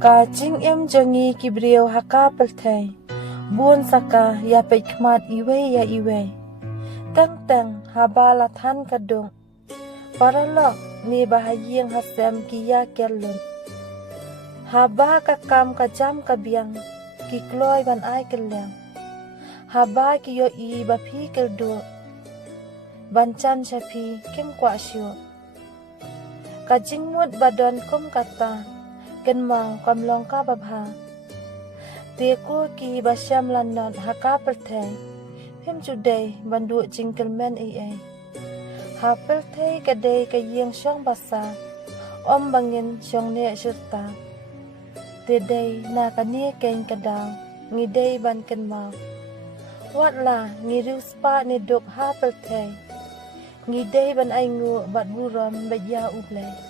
Ka jing em jangi kibriyo haka peltai. Buon saka ya pekmat iwe ya iwe. Tang haba lathan kadung. Para lo ni bahayang hasem kiya kelun. Haba kakam kajam kabiang. Kikloy ban ay kelyang. Haba kiyo i bapi keldu. Banchan shapi kim kwa syo. Kajing mut badon kum kata. Kenmau kamlong ka babha. Teko ki basyam landon haka pertai. Him judai bandu jingkelmen ai. Ha pertai kadai kayeng syong basa. Om bangin syong ne serta. Tedai na kani kain kadang. Ngidai ban kenmau. Wat la ngiru spa ni duk ha pertai. Ngidai ban ai ngu bat buron baya ublai.